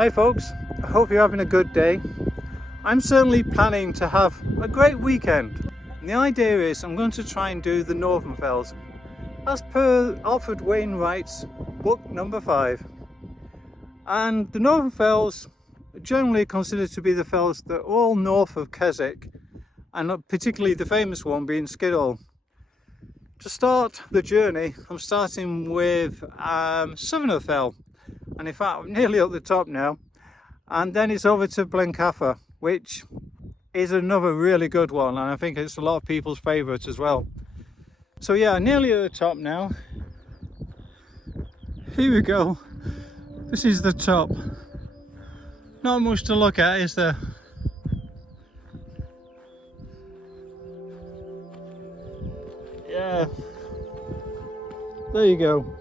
Hi folks, I hope you're having a good day. I'm certainly planning to have a great weekend. And the idea is I'm going to try and do the Northern Fells as per Alfred Wainwright's book number 5. And the Northern Fells are generally considered to be the fells that are all north of Carrick, and particularly the famous one being Sca Fell. To start the journey, I'm starting with Sca Fell, and in fact I'm nearly up the top now, and then it's over to Blencathra, which is another really good one, and I think it's a lot of people's favourite as well. So yeah, nearly at the top now. Here we go. This is the top. Not much to look at, is there? Yeah, there you go.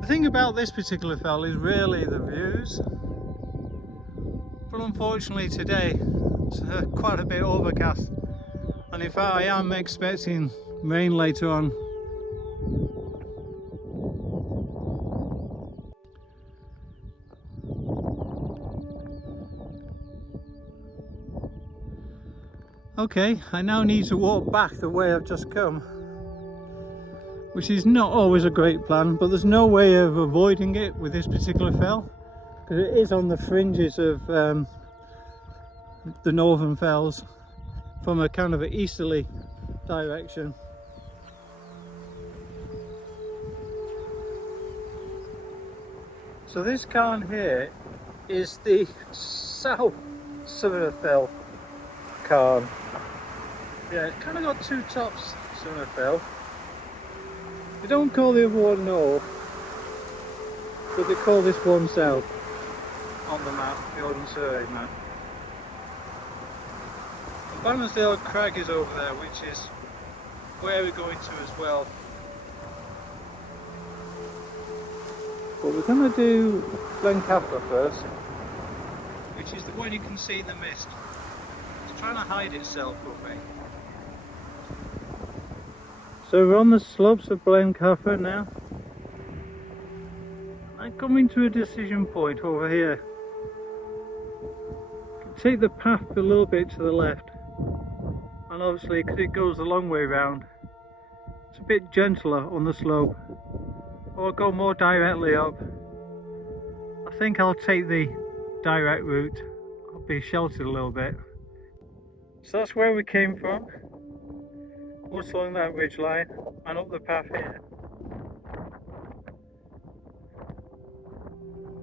The thing about this particular fell is really the views, but unfortunately today it's quite a bit overcast, and in fact I am expecting rain later on. Okay, I now need to walk back the way I've just come, which is not always a great plan, but there's no way of avoiding it with this particular fell, because it is on the fringes of the Northern Fells from a kind of an easterly direction. So this cairn here is the south Sca Fell cairn. Yeah, it's kind of got two tops, Sca Fell. They don't call the other one north, but they call this one south on the map, the old survey map. And Bannersdale Crags is over there, which is where we're going to as well. But we're going to do Blencathra first, which is the one you can see in the mist. It's trying to hide itself from me. So we're on the slopes of Blencathra now. I'm coming to a decision point over here. I can take the path a little bit to the left, and obviously because it goes the long way round, it's a bit gentler on the slope, or go more directly up. I think I'll take the direct route. I'll be sheltered a little bit. So that's where we came from. What's along that ridge line and up the path here.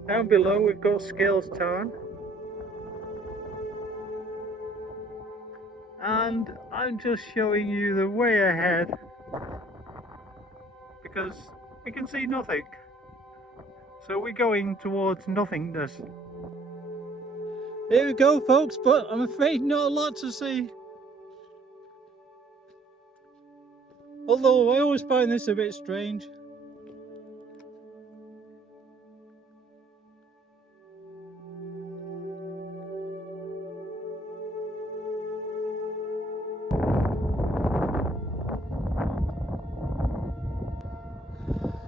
Down below we've got Scales Tarn, and I'm just showing you the way ahead because we can see nothing, so we're going towards nothingness. Here we go folks, but I'm afraid not a lot to see. Although I always find this a bit strange.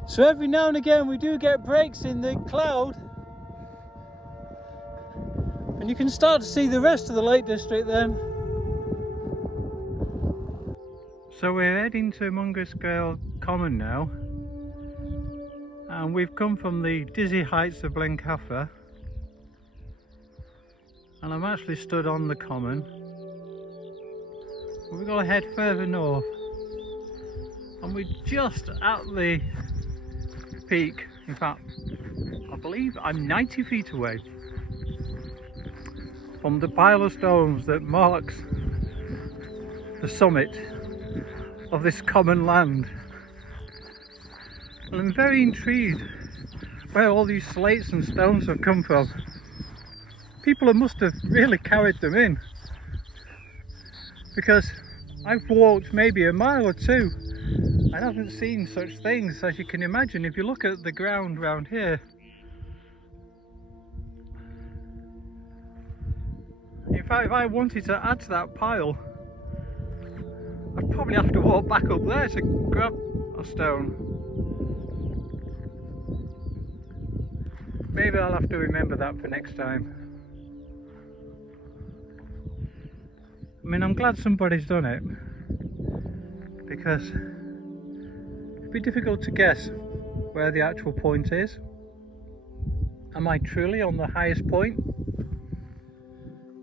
So every now and again we do get breaks in the cloud, and you can start to see the rest of the Lake District then. So we're heading to Mungrisdale Common now, and we've come from the dizzy heights of Blencathra, and I'm actually stood on the common. We've got to head further north, and we're just at the peak. In fact, I believe I'm 90 feet away from the pile of stones that marks the summit of this common land, and I'm very intrigued where all these slates and stones have come from. People must have really carried them in, because I've walked maybe a mile or two and haven't seen such things. As you can imagine, if you look at the ground around here, in fact if I wanted to add to that pile, I'd probably have to walk back up there to grab a stone. Maybe I'll have to remember that for next time. I mean, I'm glad somebody's done it, because it'd be difficult to guess where the actual point is. Am I truly on the highest point?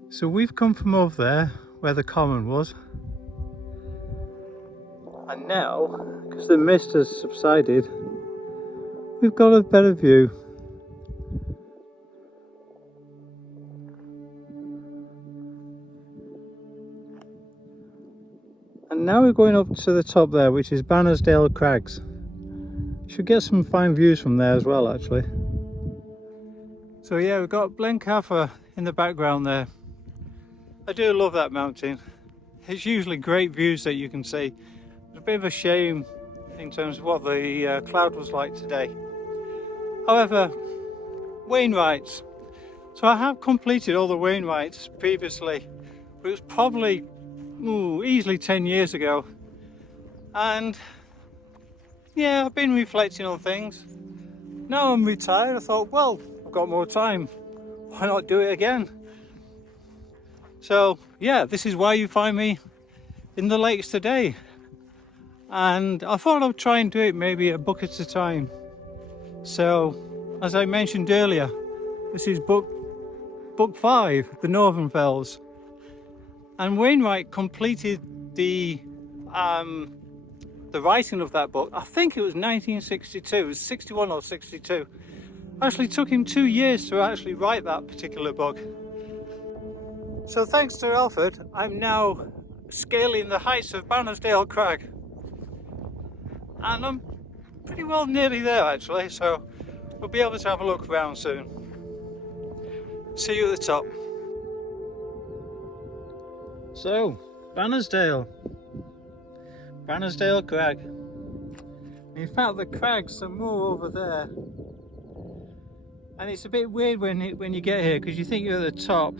So we've come from over there where the common was, and now, because the mist has subsided, we've got a better view. And now we're going up to the top there, which is Bannersdale Crags. Should get some fine views from there as well, actually. So yeah, we've got Blencathra in the background there. I do love that mountain. It's usually great views that you can see. It's a bit of a shame in terms of what the cloud was like today. However, Wainwrights. So I have completed all the Wainwrights previously, but it was probably easily 10 years ago. And yeah, I've been reflecting on things. Now I'm retired, I thought, well, I've got more time. Why not do it again? So yeah, this is why you find me in the lakes today. And I thought I'd try and do it maybe a book at a time. So, as I mentioned earlier, this is book 5, The Northern Fells. And Wainwright completed the writing of that book. I think it was 1962, it was 61 or 62. Actually took him 2 years to actually write that particular book. So thanks to Alfred, I'm now scaling the heights of Bannersdale Crag. And I'm pretty well nearly there actually, so we'll be able to have a look around soon. See you at the top. So, Bannersdale Crag. In fact, the crags are more over there. And it's a bit weird when you get here, because you think you're at the top.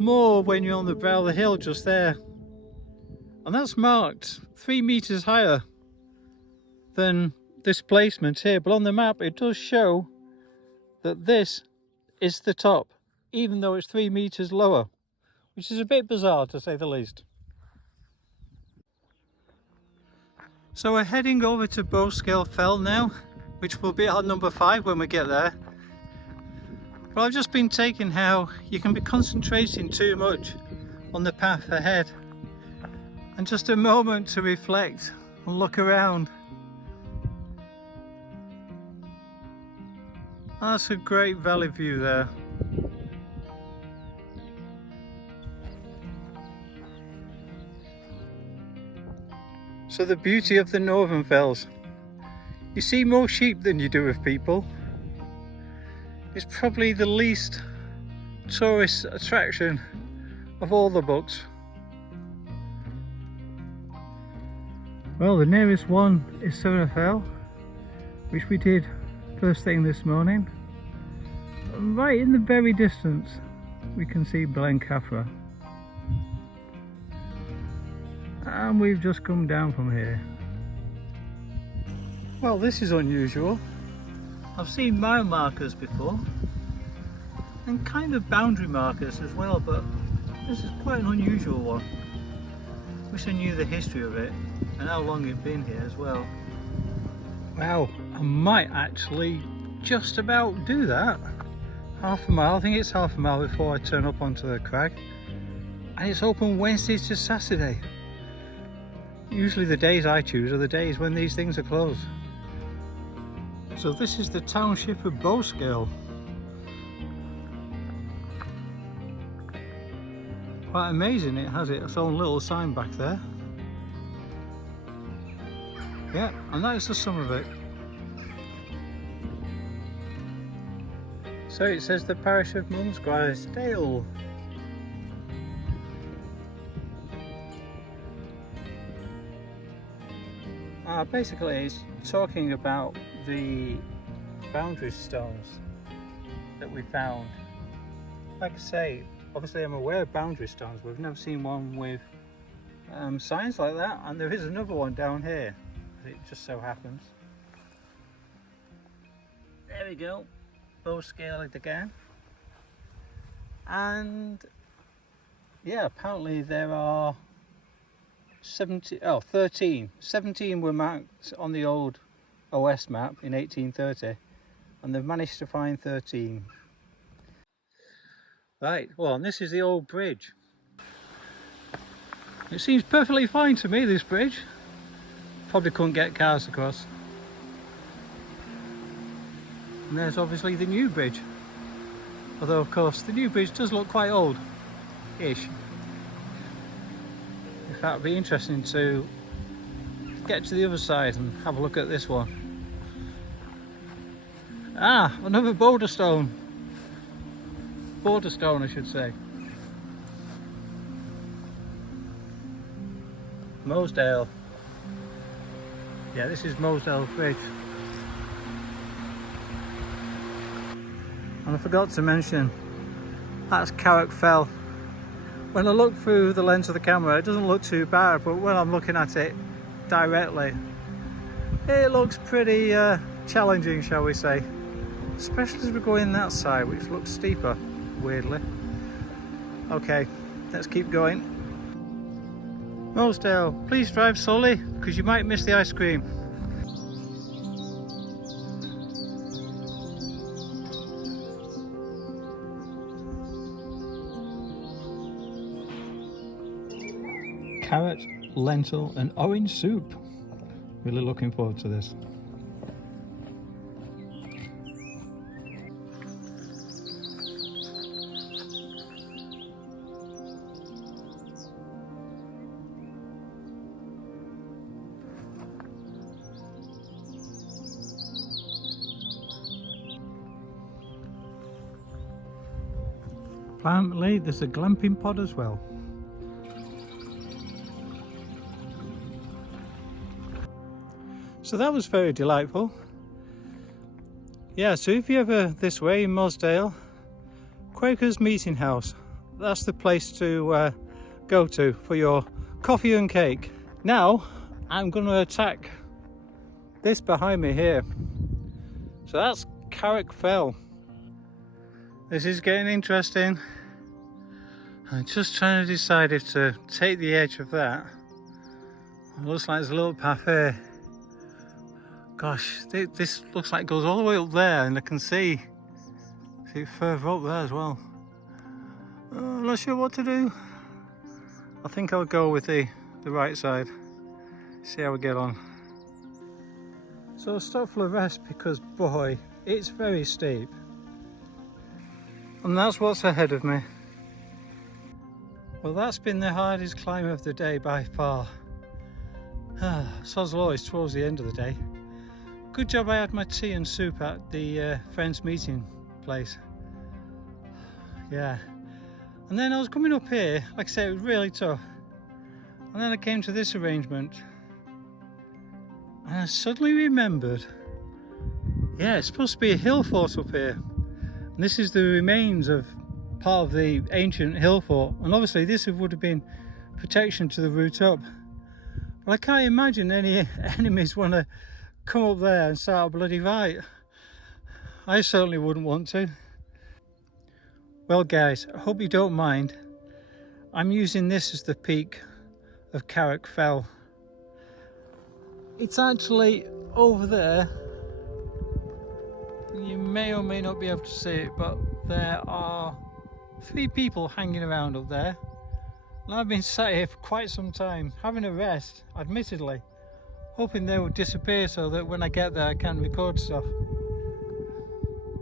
More when you're on the brow of the hill just there. And that's marked 3 meters higher than this placement here, but on the map it does show that this is the top, even though it's 3 meters lower, which is a bit bizarre to say the least. So we're heading over to Bowscale Fell now, which will be our number 5 when we get there. But I've just been taking how you can be concentrating too much on the path ahead, and just a moment to reflect and look around. That's a great valley view there. So the beauty of the Northern Fells. You see more sheep than you do of people. It's probably the least tourist attraction of all the books. Well, the nearest one is Sca Fell, which we did first thing this morning. Right in the very distance we can see Blencathra. And we've just come down from here. Well, this is unusual. I've seen mile markers before, and kind of boundary markers as well, but this is quite an unusual one. Wish I knew the history of it and how long it'd been here as well. Wow, I might actually just about do that. Half a mile, I think it's half a mile before I turn up onto the crag. And it's open Wednesday to Saturday. Usually the days I choose are the days when these things are closed. So this is the township of Bowscale. Quite amazing, it has its own little sign back there. Yeah, and that is the sum of it. So it says the parish of Mungrisdale. Basically it's talking about the boundary stones that we found. Like I say, obviously I'm aware of boundary stones, but we've never seen one with signs like that, and there is another one down here, it just so happens. There we go. Bowscale it again. And yeah, apparently there are 13. 17 were marked on the old OS map in 1830, and they've managed to find 13. Right, well, and this is the old bridge. It seems perfectly fine to me, this bridge. Probably couldn't get cars across. And there's obviously the new bridge. Although, of course, the new bridge does look quite old-ish. In fact, it'd be interesting to get to the other side and have a look at this one. Ah, another boulder stone. Border stone, I should say. Mosedale. Yeah, this is Mosedale Bridge. And I forgot to mention, that's Carrock Fell. When I look through the lens of the camera, it doesn't look too bad, but when I'm looking at it directly, it looks pretty challenging, shall we say. Especially as we go in that side, which looks steeper, weirdly. Okay, let's keep going. Mosedale, please drive slowly, because you might miss the ice cream. Carrot, lentil and orange soup. Really looking forward to this. Apparently there's a glamping pod as well. So that was very delightful. Yeah, so if you're ever this way in Mosedale, Quaker's Meeting House, that's the place to go to for your coffee and cake. Now I'm going to attack this behind me here. So that's Carrock Fell. This is getting interesting. I'm just trying to decide if to take the edge of that. It looks like there's a little path here. Gosh, this looks like it goes all the way up there, and I can see it further up there as well. I'm not sure what to do. I think I'll go with the right side. See how we get on. So I'll stop for a rest because boy, it's very steep. And that's what's ahead of me. Well, that's been the hardest climb of the day by far. Sod's law is towards the end of the day. Good job I had my tea and soup at the friends meeting place. Yeah. And then I was coming up here, like I say, it was really tough. And then I came to this arrangement. And I suddenly remembered, yeah, it's supposed to be a hill fort up here. And this is the remains of part of the ancient hill fort. And obviously this would have been protection to the route up. But I can't imagine any enemies want to come up there and start a bloody fight. I certainly wouldn't want to. Well guys, I hope you don't mind. I'm using this as the peak of Carrock Fell. It's actually over there. You may or may not be able to see it, but there are 3 people hanging around up there. And I've been sat here for quite some time, having a rest, admittedly, hoping they would disappear so that when I get there I can record stuff.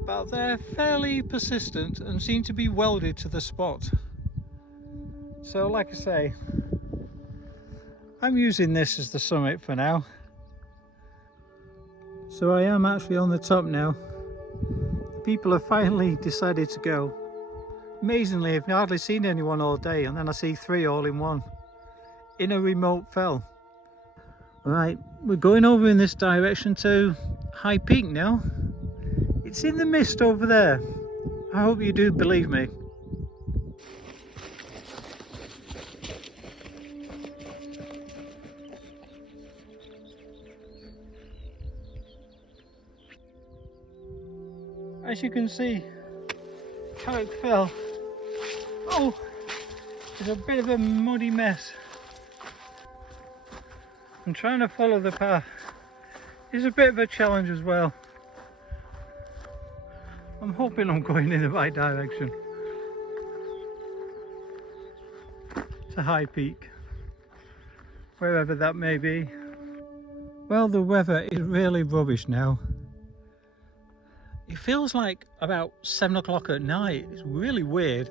But they're fairly persistent and seem to be welded to the spot. So like I say, I'm using this as the summit for now. So I am actually on the top now. People have finally decided to go. Amazingly, I've hardly seen anyone all day, and then I see 3 all in one in a remote fell. Right, we're going over in this direction to High Pike now. It's in the mist over there. I hope you do believe me. I As you can see, Carrock Fell, oh, it's a bit of a muddy mess. And trying to follow the path is a bit of a challenge as well. I'm hoping I'm going in the right direction. It's a high peak, wherever that may be. Well, the weather is really rubbish now. It feels like about 7 o'clock at night. It's really weird.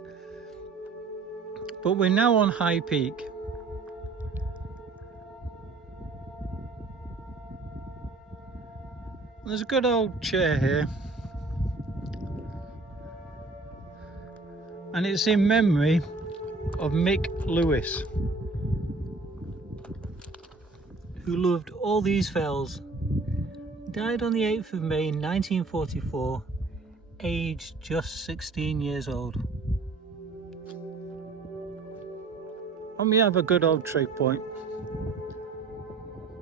But we're now on High Peak. There's a good old chair here. And it's in memory of Mick Lewis, who loved all these fells. Died on the 8th of May 1944, aged just 16 years old. And we have a good old trig point.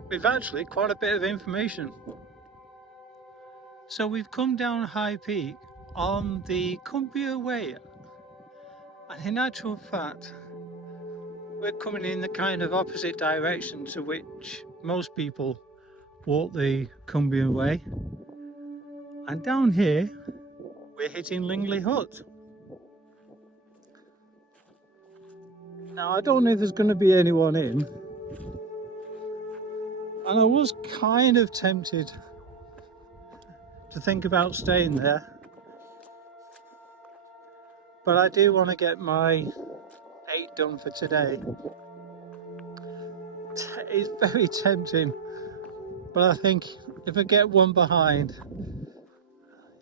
We've actually quite a bit of information. So we've come down High Peak on the Cumbrian way, and in actual fact we're coming in the kind of opposite direction to which most people walk the Cumbrian way, and down here we're hitting Lingy Hut. Now I don't know if there's going to be anyone in, and I was kind of tempted to think about staying there, but I do want to get my 8 done for today. It's very tempting, but I think if I get one behind,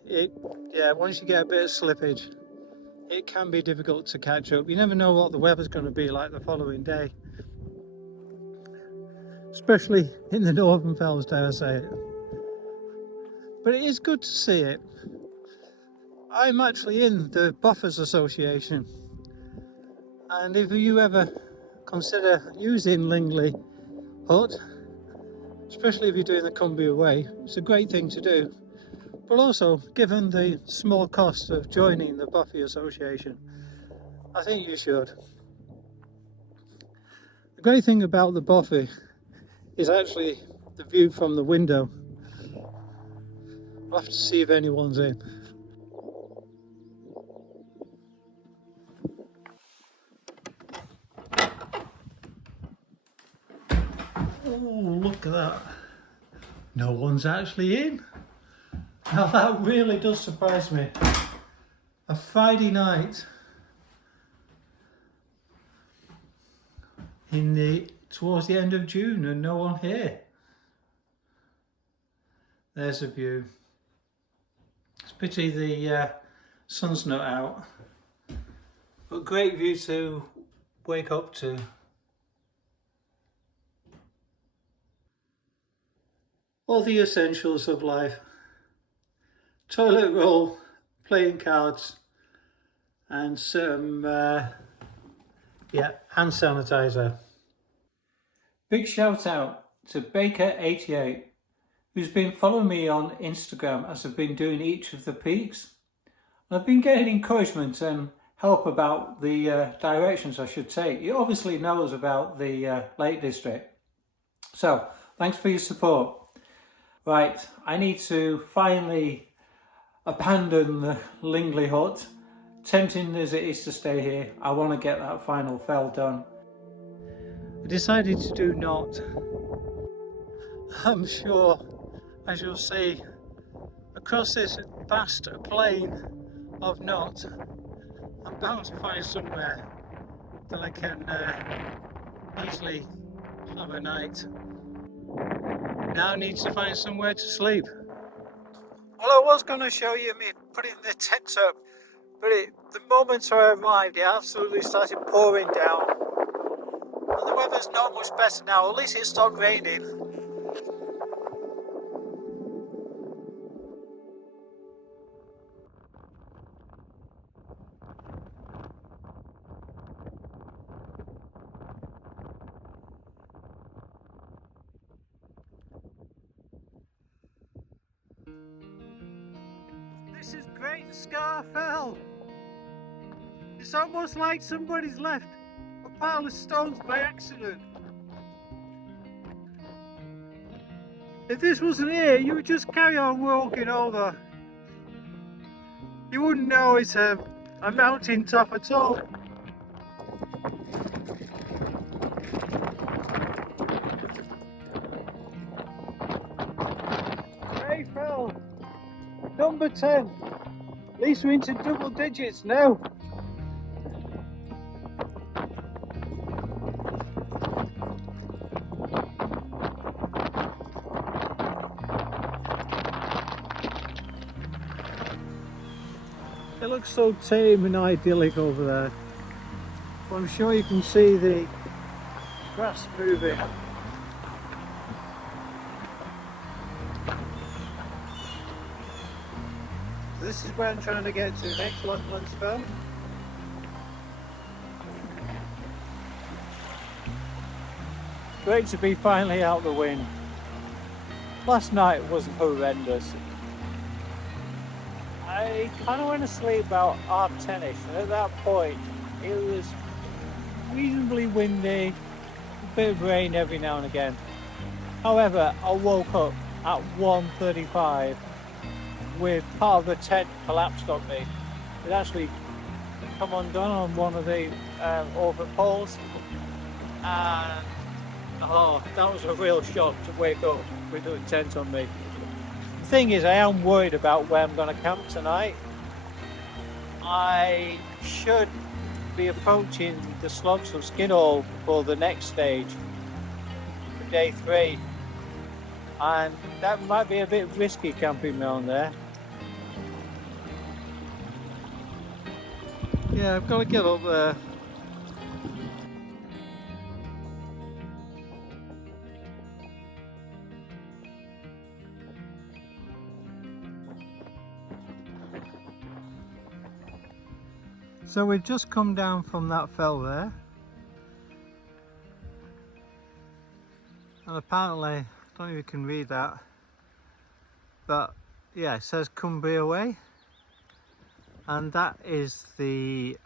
once you get a bit of slippage, it can be difficult to catch up. You never know what the weather's going to be like the following day, especially in the Northern Fells, dare I say it. But it is good to see it. I'm actually in the Buffers Association, and if you ever consider using Lingy Hut, especially if you're doing the Cumbrian way, it's a great thing to do. But also, given the small cost of joining the Buffy Association, I think you should. The great thing about the Buffy is actually the view from the window. I'll have to see if anyone's in. Oh, look at that. No one's actually in. Now that really does surprise me. A Friday night towards the end of June and no one here. There's a view. It's a pity the sun's not out, but great view to wake up to. All the essentials of life: toilet roll, playing cards, and some hand sanitizer. Big shout out to Baker88, who's been following me on Instagram as I've been doing each of the peaks. And I've been getting encouragement and help about the directions I should take. He obviously knows about the Lake District. So thanks for your support. Right, I need to finally abandon the Lingy Hut. Tempting as it is to stay here, I want to get that final fell done. I decided to do Knott. I'm sure, as you'll see, across this vast plain of Knott, I'm bound to find somewhere that I can easily have a night. Now I need to find somewhere to sleep. Well, I was going to show you me putting the tent up, but the moment I arrived, it absolutely started pouring down. And the weather's not much better now, at least it stopped raining. This is great Sca Fell. It's almost like somebody's left a pile of stones by accident. If this wasn't here, you would just carry on walking over. You wouldn't know it's a mountain top at all. Brae Fell, number 10. At least we're into double digits now. It looks so tame and idyllic over there. But I'm sure you can see the grass moving. This is where I'm trying to get to next, Longlands Fell. Great to be finally out the wind. Last night wasn't horrendous. I kind of went to sleep about 10:30ish, and at that point it was reasonably windy, a bit of rain every now and again. However, I woke up at 1:35 with part of the tent collapsed on me. It actually come undone on one of the over poles, and oh, that was a real shock to wake up with the tent on me. The thing is, I am worried about where I'm going to camp tonight. I should be approaching the slopes of Skinall for the next stage, for day 3, and that might be a bit risky camping around there. Yeah, I've got to get up there. So we've just come down from that fell there, and apparently, I don't know if you can read that, but yeah, it says Cumbrian way, and that is the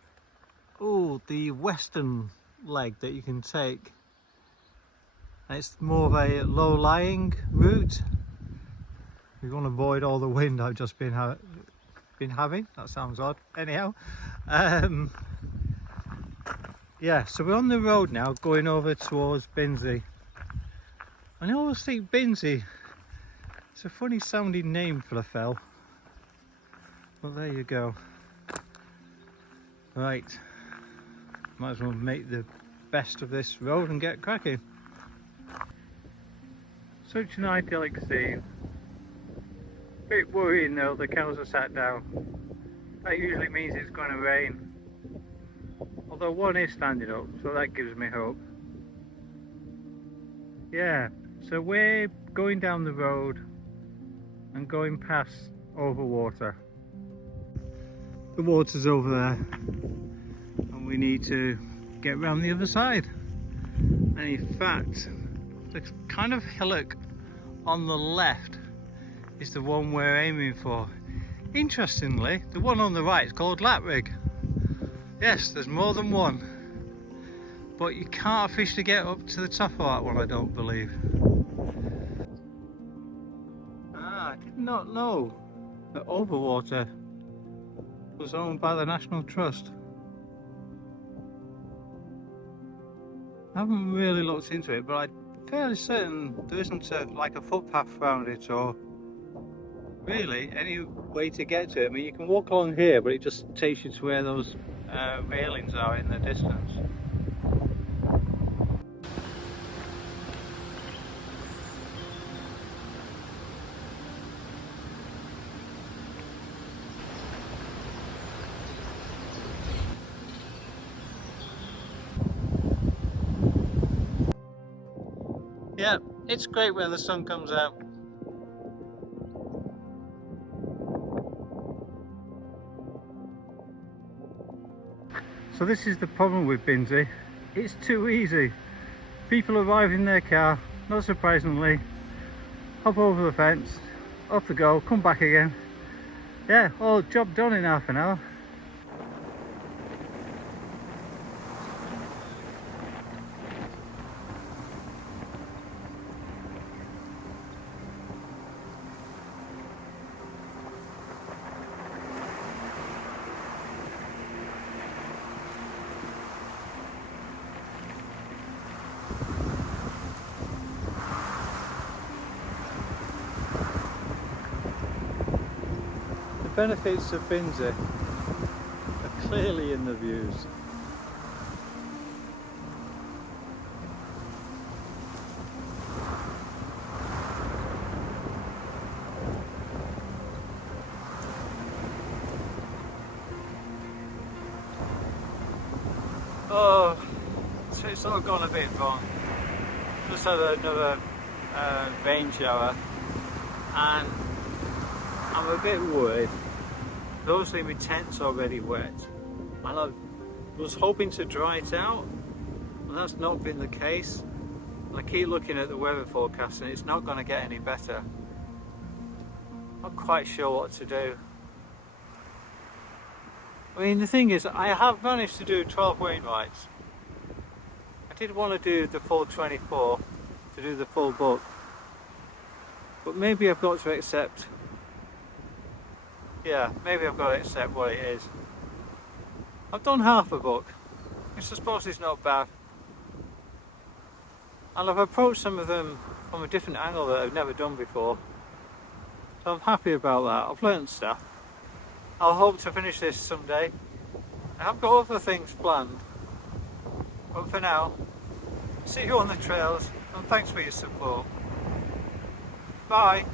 western leg that you can take. And it's more of a low-lying route. We want to avoid all the wind I've just been having. That sounds odd. Anyhow, yeah, so we're on the road now going over towards Binsey. I always think Binsey, it's a funny sounding name for a fell. Well, there you go. Right, might as well make the best of this road and get cracking. Such an idyllic scene. Bit worrying though, the cows are sat down. That usually means it's going to rain. Although one is standing up, so that gives me hope. Yeah, so we're going down the road and going past over water. The water's over there, and we need to get round the other side. And in fact, the kind of hillock on the left is the one we're aiming for. Interestingly, the one on the right is called Laprig. Yes, there's more than one, but you can't officially get up to the top of that one, I don't believe. I did not know that Overwater was owned by the National Trust. I haven't really looked into it, but I'm fairly certain there isn't like a footpath around it, or really any way to get to it. I mean, you can walk along here, but it just takes you to where those railings are in the distance. Yeah, it's great when the sun comes out. So this is the problem with Binsey. It's too easy. People arrive in their car, not surprisingly, hop over the fence, off they go, come back again. Yeah, all job done in half an hour. The benefits of Binsey are clearly in the views. Oh, so it's all gone a bit wrong. Just had another rain shower and I'm a bit worried. Obviously my tent's already wet and I was hoping to dry it out, and that's not been the case. And I keep looking at the weather forecast and it's not going to get any better. Not quite sure what to do. I mean, the thing is, I have managed to do 12 Wainwrights. I did want to do the full 24 to do the full book, but maybe I've got to accept. Yeah, maybe I've got to accept what it is. I've done half a book, which I suppose is not bad. And I've approached some of them from a different angle that I've never done before. So I'm happy about that. I've learnt stuff. I'll hope to finish this someday. I've got other things planned. But for now, see you on the trails and thanks for your support. Bye.